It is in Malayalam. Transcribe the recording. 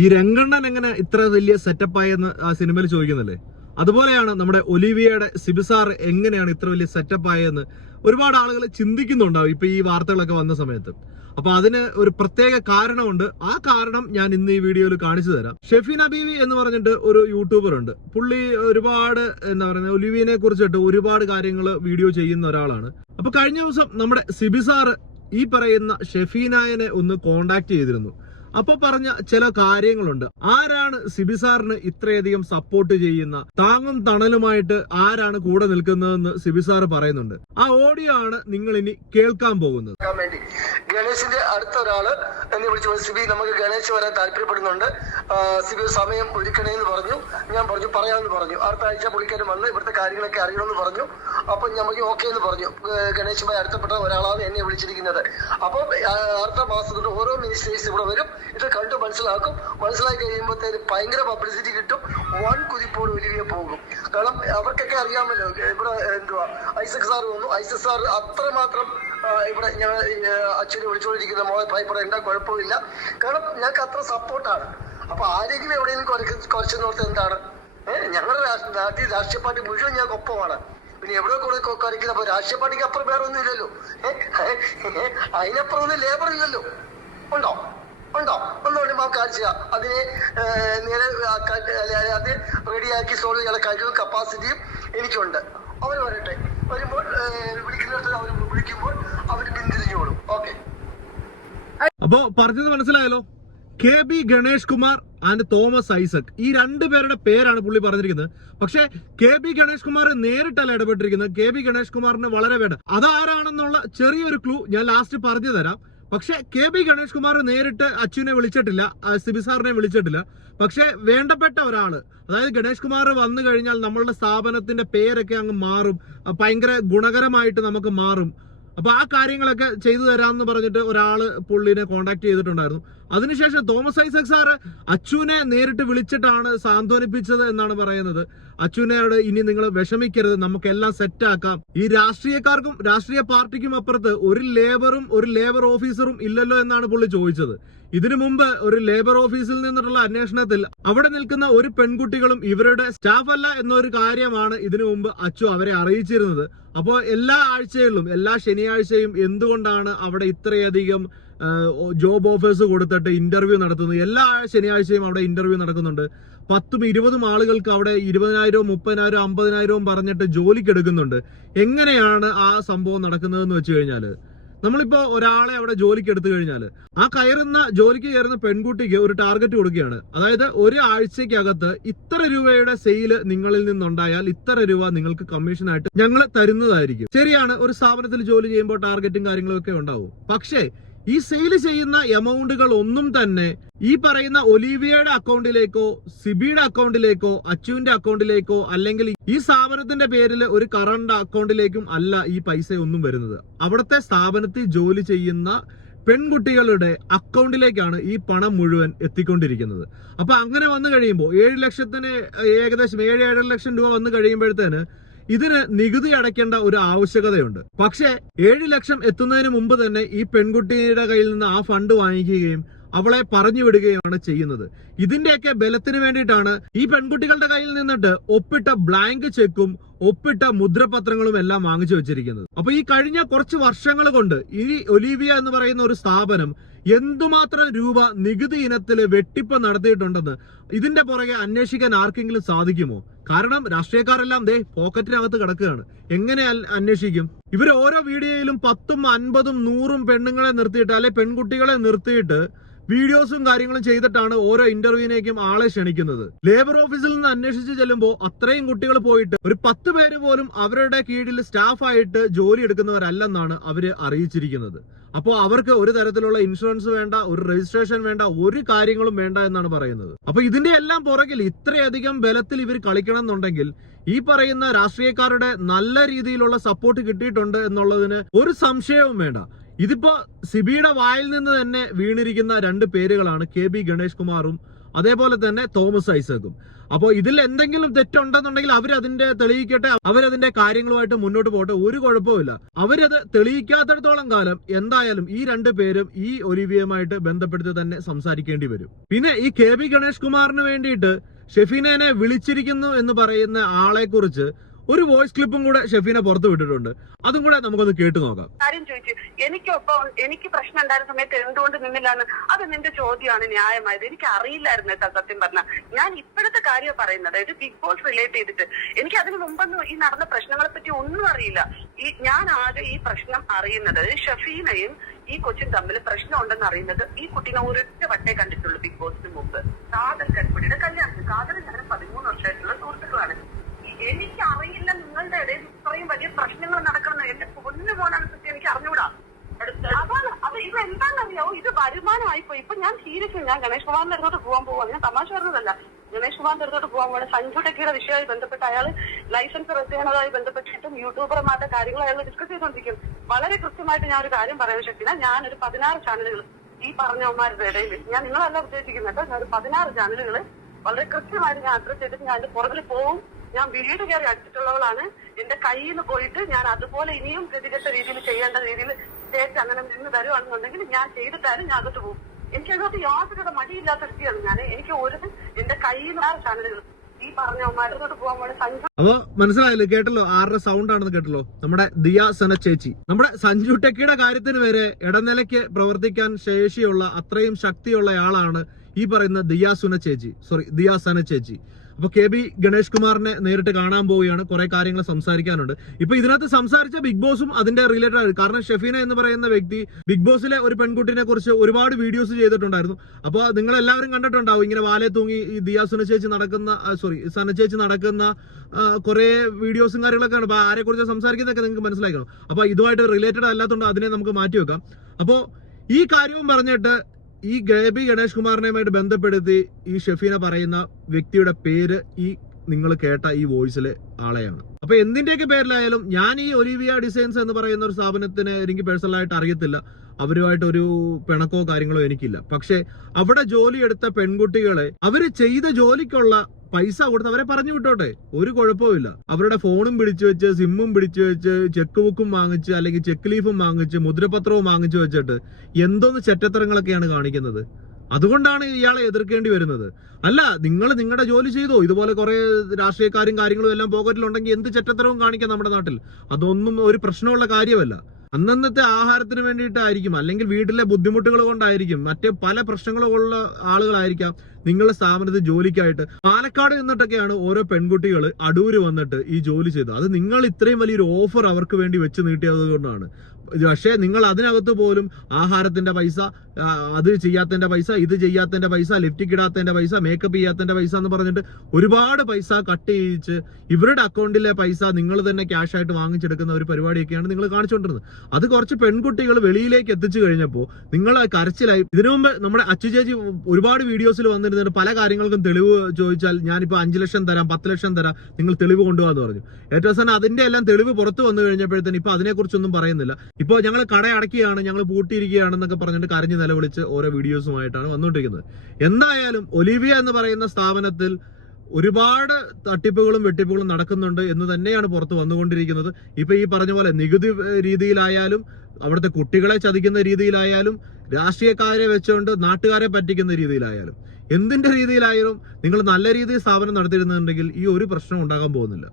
ഈ രംഗണ്ണൻ എങ്ങനെ ഇത്ര വലിയ സെറ്റപ്പ് എന്ന് ആ സിനിമയിൽ ചോദിക്കുന്നില്ലേ? അതുപോലെയാണ് നമ്മുടെ ഒലിവിയയുടെ സിബിസാർ എങ്ങനെയാണ് ഇത്ര വലിയ സെറ്റപ്പ് ആയെന്ന് ഒരുപാട് ആളുകൾ ചിന്തിക്കുന്നുണ്ടാവും ഇപ്പൊ ഈ വാർത്തകളൊക്കെ വന്ന സമയത്ത്. അപ്പൊ അതിന് ഒരു പ്രത്യേക കാരണമുണ്ട്. ആ കാരണം ഞാൻ ഇന്ന് ഈ വീഡിയോയിൽ കാണിച്ചു തരാം. ഷെഫീൻ അബീവി എന്ന് പറഞ്ഞിട്ട് ഒരു യൂട്യൂബർ ഉണ്ട്. പുള്ളി ഒരുപാട് എന്താ പറയുക ഒലിവിയനെ കുറിച്ചിട്ട് ഒരുപാട് കാര്യങ്ങൾ വീഡിയോ ചെയ്യുന്ന ഒരാളാണ്. അപ്പൊ കഴിഞ്ഞ ദിവസം നമ്മുടെ സിബിസാർ ഈ പറയുന്ന ഷെഫീനായനെ ഒന്ന് കോണ്ടാക്ട് ചെയ്തിരുന്നു. അപ്പൊ പറഞ്ഞ ചില കാര്യങ്ങളുണ്ട്. ആരാണ് സിബിസാറിന് ഇത്രയധികം സപ്പോർട്ട് ചെയ്യുന്ന? താങ്ങും തണലുമായിട്ട് ആരാണ് കൂടെ നിൽക്കുന്നതെന്ന് സിബിസാർ പറയുന്നുണ്ട്. ആ ഓഡിയോ ആണ് നിങ്ങൾ ഇനി കേൾക്കാൻ പോകുന്നത് ഗണേശിന്റെ അടുത്ത ഒരാൾ എന്നെ വിളിച്ചു. സിബി നമുക്ക് ഗണേശ് വരാൻ താല്പര്യപ്പെടുന്നുണ്ട്. സിബി സമയം ഒരുക്കണേന്ന് പറഞ്ഞു. ഞാൻ പറഞ്ഞു പറയാമെന്ന് പറഞ്ഞു. അടുത്ത ആഴ്ച പുള്ളിക്കാരൻ വന്ന് ഇവിടുത്തെ കാര്യങ്ങളൊക്കെ അറിയണമെന്ന് പറഞ്ഞു. അപ്പൊ നമുക്ക് ഓക്കെ എന്ന് പറഞ്ഞു. ഗണേശുമായി അടുത്തപ്പെട്ട ഒരാളാണ് എന്നെ വിളിച്ചിരിക്കുന്നത്. അപ്പൊ അടുത്ത മാസത്തിൽ ഓരോ മിനിസ്റ്റേഴ്സ് ഇവിടെ വരും. ഇത് കണ്ടു മനസ്സിലാക്കും. മനസ്സിലാക്കി കഴിയുമ്പോഴത്തേന് ഭയങ്കര പബ്ലിസിറ്റി കിട്ടും. വൺ കുതിപ്പോട് വലിയ പോകും. കാരണം അവർക്കൊക്കെ അറിയാമല്ലോ ഇവിടെ എന്തുവാ ഐസക് സാർ വന്നു. ഐസക് സാർ അത്രമാത്രം മാത്രം ഇവിടെ ഞങ്ങൾ അച്ഛനെ വിളിച്ചുകൊണ്ടിരിക്കുന്ന മോളെ എന്താ കുഴപ്പമില്ല? കാരണം ഞങ്ങൾക്ക് അത്ര സപ്പോർട്ടാണ് അപ്പൊ ആരെങ്കിലും എവിടെയെങ്കിലും കുറച്ച് നോർത്ത് എന്താണ്? ഏഹ് ഞങ്ങളുടെ നാട്ടിൽ രാഷ്ട്രീയ പാർട്ടി മുഴുവൻ ഞങ്ങൾക്ക് ഒപ്പമാണ്. പിന്നെ എവിടെ കൂടെ കുറയ്ക്കുന്നത് അപ്പൊ രാഷ്ട്രീയ പാർട്ടിക്ക് അപ്പുറം വേറെ ഒന്നും ഇല്ലല്ലോ അതിനപ്പുറം ഒന്നും ലേബർ ഇല്ലല്ലോ. ഉണ്ടോ? ഉണ്ടോ? ഒന്നുകൊണ്ട് നമുക്ക് കാഴ്ച അതിനെ നേരെ അത് റെഡിയാക്കി സോൾവ് ചെയ്യാനുള്ള കഴിവും കപ്പാസിറ്റിയും എനിക്കുണ്ട്. അവർ വരട്ടെ. വരുമ്പോൾ വിളിക്കുന്നിടത്ത് അവർ വിളിക്കുമ്പോൾ അവർ പിന്തിരിഞ്ഞോളും. ഓക്കെ. അപ്പോ പറഞ്ഞത് മനസ്സിലായല്ലോ? K B Ganesh Kumar and Thomas Isaac. ഈ രണ്ട് പേരുടെ പേരാണ് പുള്ളി പറഞ്ഞിരിക്കുന്നത്. പക്ഷേ കെ ബി ഗണേഷ് കുമാർ നേരിട്ടല്ല ഇടപെട്ടിരിക്കുന്നത്. കെ ബി ഗണേഷ് കുമാറിന് വളരെ വേണ്ട. അതാരാണെന്നുള്ള ചെറിയൊരു ക്ലൂ ഞാൻ ലാസ്റ്റ് പറഞ്ഞു തരാം പക്ഷേ കെ ബി ഗണേഷ് കുമാർ നേരിട്ട് അച്യുനെ വിളിച്ചിട്ടില്ല സിബി സാറിനെ വിളിച്ചിട്ടില്ല. പക്ഷേ വേണ്ടപ്പെട്ട ഒരാൾ അതായത് ഗണേഷ് കുമാർ വന്നു കഴിഞ്ഞാൽ നമ്മളുടെ സ്ഥാപനത്തിന്റെ പേരൊക്കെ അങ്ങ് മാറും ഭയങ്കര ഗുണകരമായിട്ട് നമുക്ക് മാറും. അപ്പൊ ആ കാര്യങ്ങളൊക്കെ ചെയ്തു തരാമെന്ന് പറഞ്ഞിട്ട് ഒരാൾ പുള്ളിനെ കോണ്ടാക്ട് ചെയ്തിട്ടുണ്ടായിരുന്നു. അതിനുശേഷം തോമസ് ഐസക് സാറ് അച്ചുവിനെ നേരിട്ട് വിളിച്ചിട്ടാണ് സാന്ത്വനിപ്പിച്ചത് എന്നാണ് പറയുന്നത്. അച്ചുവിനോട് ഇനി നിങ്ങൾ വിഷമിക്കരുത് നമുക്കെല്ലാം സെറ്റ് ആക്കാം. ഈ രാഷ്ട്രീയക്കാർക്കും രാഷ്ട്രീയ പാർട്ടിക്കും അപ്പുറത്ത് ഒരു ലേബറും ഒരു ലേബർ ഓഫീസറും ഇല്ലല്ലോ എന്നാണ് പുള്ളി ചോദിച്ചത്. ഇതിനു മുമ്പ് ഒരു ലേബർ ഓഫീസിൽ നിന്നുള്ള അന്വേഷണത്തിൽ അവിടെ നിൽക്കുന്ന ഒരു പെൺകുട്ടികളും ഇവരുടെ സ്റ്റാഫ് അല്ല എന്നൊരു കാര്യമാണ് ഇതിനു മുമ്പ് അച്ചു അവരെ അറിയിച്ചിരുന്നത്. അപ്പോൾ എല്ലാ ആഴ്ചകളിലും എല്ലാ ശനിയാഴ്ചയും എന്തുകൊണ്ടാണ് അവിടെ ഇത്രയധികം ജോബ് ഓഫേഴ്സ് കൊടുത്തിട്ട് ഇന്റർവ്യൂ നടത്തുന്നു. എല്ലാ ശനിയാഴ്ചയും അവിടെ ഇന്റർവ്യൂ നടക്കുന്നുണ്ട്. പത്തും ഇരുപതും ആളുകൾക്ക് അവിടെ ഇരുപതിനായിരവും മുപ്പതിനായിരവും അമ്പതിനായിരവും പറഞ്ഞിട്ട് ജോലിക്ക് എടുക്കുന്നുണ്ട്. എങ്ങനെയാണ് ആ സംഭവം നടക്കുന്നതെന്ന് വെച്ച് കഴിഞ്ഞാൽ നമ്മളിപ്പോ ഒരാളെ അവിടെ ജോലിക്ക് എടുത്തു കഴിഞ്ഞാൽ ആ കയറുന്ന ജോലിക്ക് കയറുന്ന പെൺകുട്ടിക്ക് ഒരു ടാർഗറ്റ് കൊടുക്കുകയാണ്. അതായത് ഒരു ആഴ്ചക്കകത്ത് ഇത്ര രൂപയുടെ സെയിൽ നിങ്ങളിൽ നിന്നുണ്ടായാൽ ഇത്ര രൂപ നിങ്ങൾക്ക് കമ്മീഷനായിട്ട് ഞങ്ങൾ തരുന്നതായിരിക്കും. ശരിയാണ് ഒരു സ്ഥാപനത്തിൽ ജോലി ചെയ്യുമ്പോൾ ടാർഗറ്റും കാര്യങ്ങളും ഒക്കെ ഉണ്ടാവും. പക്ഷേ ഈ സെയിൽ ചെയ്യുന്ന എമൗണ്ടുകൾ ഒന്നും തന്നെ ഈ പറയുന്ന ഒലീവിയയുടെ അക്കൗണ്ടിലേക്കോ സിബിയുടെ അക്കൗണ്ടിലേക്കോ അച്ചുവിന്റെ അക്കൗണ്ടിലേക്കോ അല്ലെങ്കിൽ ഈ സ്ഥാപനത്തിന്റെ പേരിൽ ഒരു കറണ്ട് അക്കൗണ്ടിലേക്കും അല്ല ഈ പൈസ ഒന്നും വരുന്നത്. അവിടുത്തെ സ്ഥാപനത്തിൽ ജോലി ചെയ്യുന്ന പെൺകുട്ടികളുടെ അക്കൗണ്ടിലേക്കാണ് ഈ പണം മുഴുവൻ എത്തിക്കൊണ്ടിരിക്കുന്നത്. അപ്പൊ അങ്ങനെ വന്നു കഴിയുമ്പോൾ ഏഴ് ലക്ഷത്തിന് ഏകദേശം ഏഴ് ഏഴര ലക്ഷം രൂപ വന്നു കഴിയുമ്പോഴത്തേന് ഇതിന് നികുതി അടയ്ക്കേണ്ട ഒരു ആവശ്യകതയുണ്ട്. പക്ഷേ ഏഴ് ലക്ഷം എത്തുന്നതിന് മുമ്പ് തന്നെ ഈ പെൺകുട്ടിയുടെ കയ്യിൽ നിന്ന് ആ ഫണ്ട് വാങ്ങിക്കുകയും അവളെ പറഞ്ഞു വിടുകയാണ് ചെയ്യുന്നത്. ഇതിന്റെയൊക്കെ ബലത്തിന് വേണ്ടിയിട്ടാണ് ഈ പെൺകുട്ടികളുടെ കയ്യിൽ നിന്നിട്ട് ഒപ്പിട്ട ബ്ലാങ്ക് ചെക്കും ഒപ്പിട്ട മുദ്രപത്രങ്ങളും എല്ലാം വാങ്ങിച്ചു വെച്ചിരിക്കുന്നത്. അപ്പൊ ഈ കഴിഞ്ഞ കുറച്ച് വർഷങ്ങൾ കൊണ്ട് ഈ ഒലീവിയ എന്ന് പറയുന്ന ഒരു സ്ഥാപനം എന്തുമാത്രം രൂപ നികുതി ഇനത്തിൽ വെട്ടിപ്പ് നടത്തിയിട്ടുണ്ടെന്ന് ഇതിന്റെ പുറകെ അന്വേഷിക്കാൻ ആർക്കെങ്കിലും സാധിക്കുമോ? കാരണം രാഷ്ട്രീയക്കാരെല്ലാം ദേ പോക്കറ്റിനകത്ത് കിടക്കുകയാണ്. എങ്ങനെ അന്വേഷിക്കും? ഇവർ ഓരോ വീഡിയോയിലും പത്തും അൻപതും നൂറും പെണ്ണുങ്ങളെ നിർത്തിയിട്ട് അല്ലെ പെൺകുട്ടികളെ നിർത്തിയിട്ട് വീഡിയോസും കാര്യങ്ങളും ചെയ്തിട്ടാണ് ഓരോ ഇന്റർവ്യൂവിനേക്കും ആളെ ക്ഷണിക്കുന്നത്. ലേബർ ഓഫീസിൽ നിന്ന് അന്വേഷിച്ച് ചെല്ലുമ്പോൾ അത്രയും കുട്ടികൾ പോയിട്ട് ഒരു പത്ത് പേര് പോലും അവരുടെ കീഴിൽ സ്റ്റാഫായിട്ട് ജോലി എടുക്കുന്നവരല്ലെന്നാണ് അവർ അറിയിച്ചിരിക്കുന്നത്. അപ്പോൾ അവർക്ക് ഒരു തരത്തിലുള്ള ഇൻഷുറൻസ് വേണ്ട ഒരു രജിസ്ട്രേഷൻ വേണ്ട ഒരു കാര്യങ്ങളും വേണ്ട എന്നാണ് പറയുന്നത്. അപ്പൊ ഇതിന്റെ എല്ലാം പുറകിൽ ഇത്രയധികം ബലത്തിൽ ഇവർ കളിക്കണം എന്നുണ്ടെങ്കിൽ ഈ പറയുന്ന രാഷ്ട്രീയക്കാരുടെ നല്ല രീതിയിലുള്ള സപ്പോർട്ട് കിട്ടിയിട്ടുണ്ട് എന്നുള്ളതിന് ഒരു സംശയവും വേണ്ട. ഇതിപ്പോ സിബിയുടെ വായിൽ നിന്ന് തന്നെ വീണിരിക്കുന്ന രണ്ട് പേരുകളാണ് കെ ബി ഗണേഷ് കുമാറും അതേപോലെ തന്നെ തോമസ് ഐസക്കും. അപ്പോൾ ഇതിൽ എന്തെങ്കിലും തെറ്റുണ്ടെന്നുണ്ടെങ്കിൽ അവരതിന്റെ തെളിയിക്കട്ടെ അവരതിന്റെ കാര്യങ്ങളുമായിട്ട് മുന്നോട്ട് പോകട്ടെ ഒരു കുഴപ്പമില്ല അവരത് തെളിയിക്കാത്തടത്തോളം കാലം എന്തായാലും ഈ രണ്ട് പേരും ഈ ഒലിവിയുമായിട്ട് ബന്ധപ്പെടുത്തി തന്നെ സംസാരിക്കേണ്ടി വരും. പിന്നെ ഈ കെ ബി ഗണേഷ് കുമാറിന് വേണ്ടിയിട്ട് ഷെഫീനെ വിളിച്ചിരിക്കുന്നു എന്ന് പറയുന്ന ആളെ കുറിച്ച് ഒരു വോയിസ് ക്ലിപ്പും കൂടെ ഷെഫീനെ പുറത്തു വിട്ടിട്ടുണ്ട്. അതും കൂടെ നമുക്കൊന്ന് കേട്ടു നോക്കാം. കാര്യം ചോദിച്ചു എനിക്കൊപ്പം എനിക്ക് പ്രശ്നം ഉണ്ടായിരുന്ന സമയത്ത് എന്തുകൊണ്ട് നിന്നില്ലാന്ന് അത് നിന്റെ ചോദ്യമാണ് ന്യായമായത്. എനിക്ക് അറിയില്ലായിരുന്നു കേട്ടോ സത്യം പറഞ്ഞ. ഞാൻ ഇപ്പോഴത്തെ കാര്യം പറയുന്നത്. അതായത് ബിഗ് ബോസ് റിലേറ്റ് ചെയ്തിട്ട്. എനിക്ക് അതിന് മുമ്പൊന്നും ഈ നടന്ന പ്രശ്നങ്ങളെ പറ്റി ഒന്നും അറിയില്ല. ഈ ഞാൻ ആകെ ഈ പ്രശ്നം അറിയുന്നത് ഷഫീനയും ഈ കൊച്ചും തമ്മിൽ പ്രശ്നം ഉണ്ടെന്ന് അറിയുന്നത് ഈ കുട്ടീനെ ഒരൊറ്റ വട്ടേ കണ്ടിട്ടുള്ളൂ ബിഗ് ബോസിന് മുമ്പ്. സാധനം കരുപ്പടിയുടെ കല്യാണത്തിൽ കാതൽ ഞാൻ പതിമൂന്ന് വർഷമായിട്ടുള്ള സുഹൃത്തുക്കളാണ് എനിക്ക് അറിയില്ല നിങ്ങളുടെ ഇടയിൽ ഇത്രയും വലിയ പ്രശ്നങ്ങൾ നടക്കുന്ന എന്റെ പൊന്നു മോനാണ് സത്യം എനിക്ക് അറിഞ്ഞൂടാ അതാണ് അത് ഇത് എന്താണെന്നറിയാവോ ഇത് വരുമാനമായി പോയി ഇപ്പൊ ഞാൻ സീരിയസ് ഞാൻ ഗണേഷ് കുമാറിന്റെ അടുത്തോട്ട് പോകാൻ പോവാ. ഞാൻ തമാശ പറഞ്ഞതല്ല. ഗണേഷ് കുമാറിന്റെ അടുത്തോട്ട് പോകാൻ പോവാണ്. സഞ്ജു ടെക്കിയുടെ വിഷയമായി ബന്ധപ്പെട്ട് അയാൾ ലൈസൻസ് റദ്ദ് ചെയ്യണതായി ബന്ധപ്പെട്ടിട്ടും യൂട്യൂബർമാരുടെ കാര്യങ്ങൾ അയാൾ ഡിസ്കസ് ചെയ്തുകൊണ്ടിരിക്കും. വളരെ കൃത്യമായിട്ട് ഞാൻ ഒരു കാര്യം പറയാൻ ശക്തിന ഞാൻ ഒരു പതിനാറ് ചാനലുകൾ ഈ പറഞ്ഞവന്മാരുടെ ഇടയിൽ ഞാൻ നിങ്ങളല്ല ഉദ്ദേശിക്കുന്നത്. ഒരു പതിനാറ് ചാനലുകൾ വളരെ കൃത്യമായിട്ട് ഞാൻ അഡ്രസ് ചെയ്തിട്ട് ഞാൻ അതിന്റെ പുറകിൽ പോവും. ഞാൻ വീട് കയറി അടിച്ചിട്ടുള്ളവളാണ് എന്റെ കയ്യിൽ നിന്ന് പോയിട്ട് ഞാൻ അതുപോലെ ഇനിയും ഗതികെട്ട രീതിയിൽ ചെയ്യേണ്ട രീതിയിൽ സ്റ്റേറ്റ് അങ്ങനെ നിന്ന് തരുവാണെന്നുണ്ടെങ്കിൽ ഞാൻ ചെയ്തിട്ടായാലും ഞാൻ അകത്ത് പോകും. എനിക്ക് അതിനകത്ത് യാതൊരു മടിയില്ലാത്ത വ്യക്തിയാണ് ഞാൻ. എനിക്ക് ഒരു എന്റെ കയ്യിൽ നിന്ന് ആ ചാനലുകൾ പോകാൻ അപ്പൊ മനസ്സിലായല്ലോ? കേട്ടല്ലോ? ആരുടെ സൗണ്ട് ആണെന്ന് കേട്ടല്ലോ? നമ്മുടെ ദിയ സന ചേച്ചി. നമ്മുടെ സഞ്ജു ടെക്കിയുടെ കാര്യത്തിന് വരെ ഇടനിലയ്ക്ക് പ്രവർത്തിക്കാൻ ശേഷിയുള്ള അത്രയും ശക്തിയുള്ള ആളാണ് ഈ പറയുന്ന ദിയ സുന ചേച്ചി. സോറി ദിയ സന ചേച്ചി. അപ്പൊ കെ ബി ഗണേഷ് കുമാറിനെ നേരിട്ട് കാണാൻ പോവുകയാണ്. കുറെ കാര്യങ്ങൾ സംസാരിക്കാനുണ്ട്. ഇപ്പൊ ഇതിനകത്ത് സംസാരിച്ച ബിഗ് ബോസും അതിന്റെ റിലേറ്റഡ് ആണ് കാരണം ഷെഫീന എന്ന് പറയുന്ന വ്യക്തി ബിഗ് ബോസിലെ ഒരു പെൺകുട്ടിനെ കുറിച്ച് ഒരുപാട് വീഡിയോസ് ചെയ്തിട്ടുണ്ടായിരുന്നു. അപ്പോൾ നിങ്ങൾ എല്ലാവരും കണ്ടിട്ടുണ്ടാവും. ഇങ്ങനെ വാലെ തൂങ്ങി ദിയ സുനചേച്ചി നടക്കുന്ന സോറി സനചേച്ചി നടക്കുന്ന കുറെ വീഡിയോസും കാര്യങ്ങളൊക്കെ ആണ് ആരെ കുറിച്ച് സംസാരിക്കുന്നതൊക്കെ നിങ്ങൾക്ക് മനസ്സിലാക്കണം അപ്പൊ ഇതുമായിട്ട് റിലേറ്റഡ് അല്ലാത്തതുകൊണ്ട് അതിനെ നമുക്ക് മാറ്റി വെക്കാം അപ്പോൾ ഈ കാര്യവും പറഞ്ഞിട്ട് ഈ ഗേബി ഗണേഷ് കുമാറിനെയുമായിട്ട് ബന്ധപ്പെടുത്തി ഈ ഷെഫീന പറയുന്ന വ്യക്തിയുടെ പേര് ഈ നിങ്ങൾ കേട്ട ഈ വോയിസിലെ ആളെയാണ്. അപ്പൊ എന്തിന്റെയൊക്കെ പേരിലായാലും ഞാൻ ഈ ഒലിവിയ ഡിസൈൻസ് എന്ന് പറയുന്ന ഒരു സ്ഥാപനത്തിന് എനിക്ക് പേഴ്സണലായിട്ട് അറിയത്തില്ല. അവരുമായിട്ട് ഒരു പിണക്കോ കാര്യങ്ങളോ എനിക്കില്ല. പക്ഷെ അവിടെ ജോലി എടുത്ത പെൺകുട്ടികളെ അവർ ചെയ്ത ജോലിക്കുള്ള പൈസ കൊടുത്ത് അവരെ പറഞ്ഞു വിട്ടോട്ടെ. ഒരു കുഴപ്പമില്ല അവരുടെ ഫോണും പിടിച്ചു വെച്ച് സിമ്മും പിടിച്ചു വെച്ച് ചെക്ക് ബുക്കും വാങ്ങിച്ച് അല്ലെങ്കിൽ ചെക്ക് ലീഫും വാങ്ങിച്ച് മുദ്രപത്രവും വാങ്ങിച്ചു വെച്ചിട്ട് എന്തോന്ന് ചെറ്റത്തരങ്ങളൊക്കെയാണ് കാണിക്കുന്നത്. അതുകൊണ്ടാണ് ഇയാളെ എതിർക്കേണ്ടി വരുന്നത്. അല്ല നിങ്ങൾ നിങ്ങളുടെ ജോലി ചെയ്തോ? ഇതുപോലെ കുറെ രാഷ്ട്രീയക്കാരും കാര്യങ്ങളും എല്ലാം പോക്കറ്റിലുണ്ടെങ്കിൽ എന്ത് ചെറ്റത്തരവും കാണിക്കാം നമ്മുടെ നാട്ടിൽ? അതൊന്നും ഒരു പ്രശ്നമുള്ള കാര്യമല്ല. അന്നന്നത്തെ ആഹാരത്തിന് വേണ്ടിയിട്ടായിരിക്കും അല്ലെങ്കിൽ വീട്ടിലെ ബുദ്ധിമുട്ടുകൾ കൊണ്ടായിരിക്കും മറ്റേ പല പ്രശ്നങ്ങളുള്ള ആളുകളായിരിക്കാം നിങ്ങളുടെ സ്ഥാപനത്തിൽ ജോലിക്കായിട്ട്. പാലക്കാട് നിന്നിട്ടൊക്കെയാണ് ഓരോ പെൺകുട്ടികൾ അടൂര് വന്നിട്ട് ഈ ജോലി ചെയ്തത്. അത് നിങ്ങൾ ഇത്രയും വലിയൊരു ഓഫർ അവർക്ക് വേണ്ടി വെച്ച് നീട്ടിയത് കൊണ്ടാണ്. പക്ഷേ നിങ്ങൾ അതിനകത്ത് പോലും ആഹാരത്തിന്റെ പൈസ അത് ചെയ്യാത്തതിന്റെ പൈസ ഇത് ചെയ്യാത്തതിന്റെ പൈസ ലിഫ്റ്റിക്ക് ഇടാത്തതിന്റെ പൈസ മേക്കപ്പ് ചെയ്യാത്തതിന്റെ പൈസ എന്ന് പറഞ്ഞിട്ട് ഒരുപാട് പൈസ കട്ട് ചെയ്യിച്ച് ഇവരുടെ അക്കൗണ്ടിലെ പൈസ നിങ്ങൾ തന്നെ ക്യാഷ് ആയിട്ട് വാങ്ങിച്ചെടുക്കുന്ന ഒരു പരിപാടിയൊക്കെയാണ് നിങ്ങൾ കാണിച്ചുകൊണ്ടിരുന്നത്. അത് കുറച്ച് പെൺകുട്ടികൾ വെളിയിലേക്ക് എത്തിച്ചു കഴിഞ്ഞപ്പോൾ നിങ്ങൾ കരച്ചിലായി. ഇതിനു മുമ്പ് നമ്മുടെ അച്ചു ചേച്ചി ഒരുപാട് വീഡിയോസിൽ വന്നിരുന്നിട്ട് പല കാര്യങ്ങൾക്കും തെളിവ് ചോദിച്ചാൽ ഞാനിപ്പോൾ അഞ്ചു ലക്ഷം തരാം പത്ത് ലക്ഷം തരാം നിങ്ങൾ തെളിവ് കൊണ്ടുപോകാന്ന് പറഞ്ഞു. ഏറ്റവും അവസാനം അതിന്റെ എല്ലാം തെളിവ് പുറത്തു വന്നു കഴിഞ്ഞപ്പോഴത്തേന് ഇപ്പൊ അതിനെക്കുറിച്ചൊന്നും പറയുന്നില്ല. ഇപ്പോൾ ഞങ്ങൾ കട അടക്കുകയാണ് ഞങ്ങൾ പൂട്ടിയിരിക്കുകയാണെന്നൊക്കെ പറഞ്ഞിട്ട് കരഞ്ഞ് നിലവിളിച്ച് ഓരോ വീഡിയോസുമായിട്ടാണ് വന്നുകൊണ്ടിരിക്കുന്നത് എന്തായാലും ഒലിവിയ എന്ന് പറയുന്ന സ്ഥാപനത്തിൽ ഒരുപാട് തട്ടിപ്പുകളും വെട്ടിപ്പുകളും നടക്കുന്നുണ്ട് എന്ന് തന്നെയാണ് പുറത്ത് വന്നുകൊണ്ടിരിക്കുന്നത്. ഇപ്പൊ ഈ പറഞ്ഞ പോലെ നികുതി രീതിയിലായാലും അവിടുത്തെ കുട്ടികളെ ചതിക്കുന്ന രീതിയിലായാലും രാഷ്ട്രീയക്കാരെ വെച്ചുകൊണ്ട് നാട്ടുകാരെ പറ്റിക്കുന്ന രീതിയിലായാലും എന്തിന്റെ രീതിയിലായാലും നിങ്ങൾ നല്ല രീതിയിൽ സ്ഥാപനം നടത്തിയിരുന്നുണ്ടെങ്കിൽ ഈ ഒരു പ്രശ്നം ഉണ്ടാകാൻ പോകുന്നില്ല.